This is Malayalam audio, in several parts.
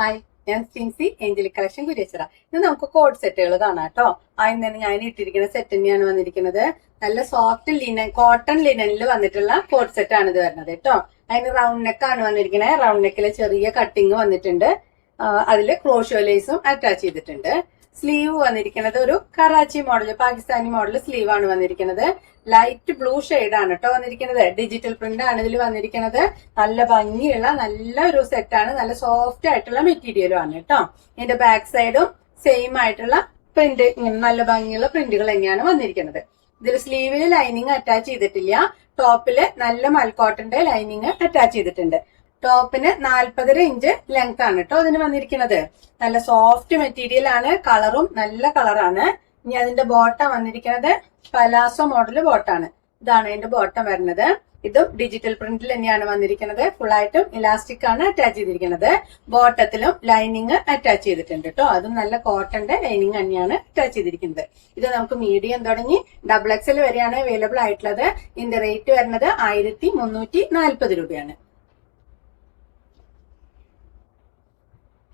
ഹായ്, ഞാൻ സിൻസി ഏഞ്ചലിക് കളക്ഷൻ കുരിയച്ചിറ. ഇന്ന് നമുക്ക് കോഡ് സെറ്റുകൾ കാണാം കേട്ടോ. ആദ്യം തന്നെ ഞാൻ ഇട്ടിരിക്കുന്ന സെറ്റ് തന്നെയാണ് വന്നിരിക്കുന്നത്. നല്ല സോഫ്റ്റ് ലിനൻ, കോട്ടൺ ലിനനിൽ വന്നിട്ടുള്ള കോഡ് സെറ്റ് ആണ് ഇത് വരുന്നത് കേട്ടോ. അതിന് റൗണ്ട് നെക്ക് ആണ് വന്നിരിക്കുന്നത്. റൗണ്ട് നെക്കിൽ ചെറിയ കട്ടിങ് വന്നിട്ടുണ്ട്. അതിൽ ക്രോഷോ ലേസും അറ്റാച്ച് ചെയ്തിട്ടുണ്ട്. സ്ലീവ് വന്നിരിക്കുന്നത് ഒരു Karachi model, Pakistani model sleeve ആണ് വന്നിരിക്കുന്നത്. ലൈറ്റ് ബ്ലൂ ഷെയ്ഡ് ആണ് കേട്ടോ വന്നിരിക്കുന്നത്. ഡിജിറ്റൽ പ്രിന്റ് ആണ് ഇതിൽ വന്നിരിക്കുന്നത്. നല്ല ഭംഗിയുള്ള നല്ല ഒരു സെറ്റാണ്. നല്ല സോഫ്റ്റ് ആയിട്ടുള്ള മെറ്റീരിയലും ആണ് കേട്ടോ. ഇതിന്റെ ബാക്ക് സൈഡും സെയിം ആയിട്ടുള്ള പ്രിന്റ്, നല്ല ഭംഗിയുള്ള പ്രിന്റുകൾ തന്നെയാണ് വന്നിരിക്കുന്നത്. ഇതിൽ സ്ലീവിൽ ലൈനിങ് അറ്റാച്ച് ചെയ്തിട്ടില്ല. ടോപ്പില് നല്ല മൽക്കോട്ടന്റെ ലൈനിങ് അറ്റാച്ച് ചെയ്തിട്ടുണ്ട്. ടോപ്പിന് 40.5 ഇഞ്ച് ലെങ്ത് ആണ് കേട്ടോ അതിന് വന്നിരിക്കുന്നത്. നല്ല സോഫ്റ്റ് മെറ്റീരിയൽ ആണ്. കളറും നല്ല കളറാണ്. ഇനി അതിന്റെ ബോട്ടം വന്നിരിക്കുന്നത് പലാസോ മോഡൽ ബോട്ടാണ്. ഇതാണ് അതിന്റെ ബോട്ടം വരുന്നത്. ഇതും ഡിജിറ്റൽ പ്രിന്റിൽ തന്നെയാണ് വന്നിരിക്കുന്നത്. ഫുൾ ആയിട്ടും ഇലാസ്റ്റിക് ആണ് അറ്റാച്ച് ചെയ്തിരിക്കുന്നത്. ബോട്ടത്തിലും ലൈനിങ് അറ്റാച്ച് ചെയ്തിട്ടുണ്ട് കേട്ടോ. അതും നല്ല കോട്ടന്റെ ലൈനിങ് തന്നെയാണ് അറ്റാച്ച് ചെയ്തിരിക്കുന്നത്. ഇത് നമുക്ക് മീഡിയം തുടങ്ങി XXL വരെയാണ് അവൈലബിൾ ആയിട്ടുള്ളത്. ഇതിന്റെ റേറ്റ് വരുന്നത് 1340 രൂപയാണ്.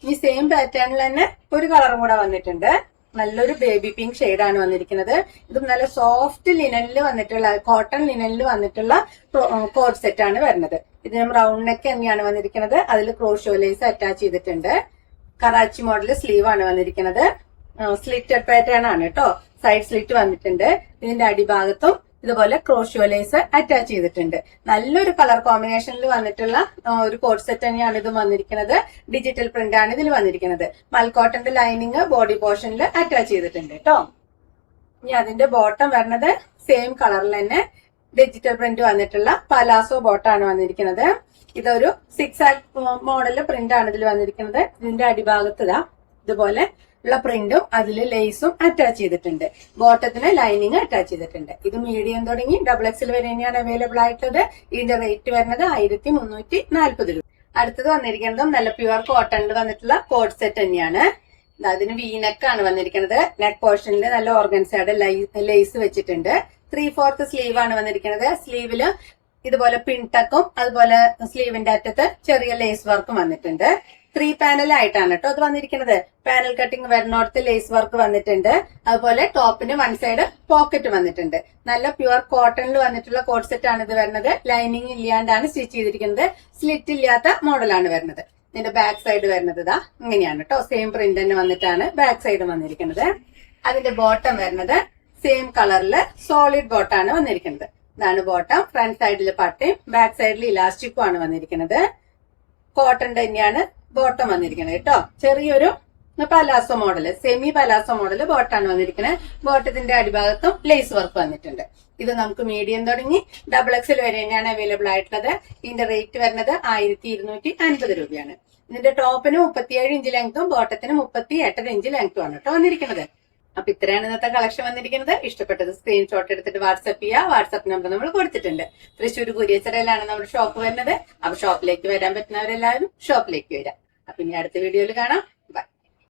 ഈ സെയിം പാറ്റേണിൽ തന്നെ ഒരു കളറും കൂടെ വന്നിട്ടുണ്ട്. നല്ലൊരു ബേബി പിങ്ക് ഷെയ്ഡാണ് വന്നിരിക്കുന്നത്. ഇതും നല്ല സോഫ്റ്റ് ലിനനിൽ വന്നിട്ടുള്ള, കോട്ടൺ ലിനനിൽ വന്നിട്ടുള്ള കോഡ് സെറ്റ് ആണ് വരുന്നത്. ഇതിനും റൗണ്ട് നെക്ക് തന്നെയാണ് വന്നിരിക്കുന്നത്. അതിൽ ക്രോഷോ ലേസ് അറ്റാച്ച് ചെയ്തിട്ടുണ്ട്. കറാച്ചി മോഡൽ സ്ലീവ് ആണ് വന്നിരിക്കുന്നത്. സ്ലിറ്റഡ് പാറ്റേൺ ആണ് കേട്ടോ. സൈഡ് സ്ലിറ്റ് വന്നിട്ടുണ്ട്. ഇതിന്റെ അടിഭാഗത്തും ഇതുപോലെ ക്രോഷോ ലേസ് അറ്റാച്ച് ചെയ്തിട്ടുണ്ട്. നല്ലൊരു കളർ കോമ്പിനേഷനിൽ വന്നിട്ടുള്ള ഒരു കോഡ് സെറ്റ് തന്നെയാണ് ഇത് വന്നിരിക്കുന്നത്. ഡിജിറ്റൽ പ്രിന്റ് ആണ് ഇതിൽ വന്നിരിക്കുന്നത്. മൽക്കോട്ടന്റെ ലൈനിങ് ബോഡി പോർഷനിൽ അറ്റാച്ച് ചെയ്തിട്ടുണ്ട് കേട്ടോ. ഇനി അതിന്റെ ബോട്ടം വരുന്നത് സെയിം കളറിൽ തന്നെ ഡിജിറ്റൽ പ്രിന്റ് വന്നിട്ടുള്ള പലാസോ ബോട്ടാണ് വന്നിരിക്കുന്നത്. ഇതൊരു 6 മോഡല് പ്രിന്റ് ആണ് ഇതിൽ വന്നിരിക്കുന്നത്. ഇതിന്റെ അടിഭാഗത്ത് ഇതുപോലെ ഉള്ള പ്രിന്റും അതിൽ ലേസും അറ്റാച്ച് ചെയ്തിട്ടുണ്ട്. ബോട്ടത്തിന് ലൈനിങ് അറ്റാച്ച് ചെയ്തിട്ടുണ്ട്. ഇത് മീഡിയം തുടങ്ങി XXL വരെ തന്നെയാണ് അവൈലബിൾ ആയിട്ടുള്ളത്. ഇതിന്റെ റേറ്റ് വരുന്നത് 1340 രൂപ. അടുത്തത് വന്നിരിക്കുന്നതും നല്ല പ്യുവർ കോട്ടണിൽ വന്നിട്ടുള്ള കോഡ് സെറ്റ് തന്നെയാണ്. അതിന് വീനെക്ക് ആണ് വന്നിരിക്കുന്നത്. നെക്ക് പോർഷനിൽ നല്ല ഓർഗൻസയുടെ ലേസ് വെച്ചിട്ടുണ്ട്. 3/4 സ്ലീവ് ആണ് വന്നിരിക്കുന്നത്. സ്ലീവില് ഇതുപോലെ പിൻടക്കും അതുപോലെ സ്ലീവിന്റെ അറ്റത്ത് ചെറിയ ലേസ് വർക്കും വന്നിട്ടുണ്ട്. 3 പാനൽ ആയിട്ടാണ് കേട്ടോ അത് വന്നിരിക്കുന്നത്. പാനൽ കട്ടിങ് വരുന്നോടത്ത് ലേസ് വർക്ക് വന്നിട്ടുണ്ട്. അതുപോലെ ടോപ്പിന് 1 സൈഡ് പോക്കറ്റ് വന്നിട്ടുണ്ട്. നല്ല പ്യുവർ കോട്ടണിൽ വന്നിട്ടുള്ള കോഡ് സെറ്റ് ആണ് ഇത് വരുന്നത്. ലൈനിങ് ഇല്ലാണ്ടാണ് സ്റ്റിച്ച് ചെയ്തിരിക്കുന്നത്. സ്ലിറ്റ് ഇല്ലാത്ത മോഡലാണ് വരുന്നത്. ഇതിന്റെ ബാക്ക് സൈഡ് വരുന്നത് ഇങ്ങനെയാണ് കേട്ടോ. സെയിം പ്രിന്റ് തന്നെ വന്നിട്ടാണ് ബാക്ക് സൈഡ് വന്നിരിക്കുന്നത്. അതിന്റെ ബോട്ടം വരുന്നത് സെയിം കളറിൽ സോളിഡ് ബോട്ടാണ് വന്നിരിക്കുന്നത്. ഇതാണ് ബോട്ടം. ഫ്രണ്ട് സൈഡിൽ പട്ടയും ബാക്ക് സൈഡിൽ ഇലാസ്റ്റിക്കും ആണ് വന്നിരിക്കുന്നത്. കോട്ടൺ തന്നെയാണ് ബോട്ടം വന്നിരിക്കുന്നത് കേട്ടോ. ചെറിയൊരു palazzo model, semi palazzo model ബോട്ടാണ് വന്നിരിക്കുന്നത്. ബോട്ടത്തിന്റെ അടിഭാഗത്തും ലേസ് വർക്ക് വന്നിട്ടുണ്ട്. ഇത് നമുക്ക് മീഡിയം തുടങ്ങി XXL വരെ തന്നെയാണ് അവൈലബിൾ ആയിട്ടുള്ളത്. ഇതിന്റെ റേറ്റ് വരുന്നത് 1250 രൂപയാണ്. ഇതിന്റെ ടോപ്പിന് 37 ഇഞ്ച് ലെങ്ത്തും ബോട്ടത്തിന് 38 ഇഞ്ച് ലെങ്ത്തും ആണ് കേട്ടോ വന്നിരിക്കുന്നത്. അപ്പൊ ഇത്രയാണ് ഇന്നത്തെ കളക്ഷൻ വന്നിരിക്കുന്നത്. ഇഷ്ടപ്പെട്ടത് സ്ക്രീൻഷോട്ട് എടുത്തിട്ട് വാട്സ്ആപ്പ് ചെയ്യുക. വാട്സ്ആപ്പ് നമ്പർ നമ്മൾ കൊടുത്തിട്ടുണ്ട്. തൃശ്ശൂർ കുരിയച്ചിറയിലാണ് നമ്മുടെ ഷോപ്പ് വരുന്നത്. അപ്പൊ ഷോപ്പിലേക്ക് വരാൻ പറ്റുന്നവരെല്ലാവരും ഷോപ്പിലേക്ക് വരാം. അപ്പൊ ഇനി അടുത്ത വീഡിയോയിൽ കാണാം.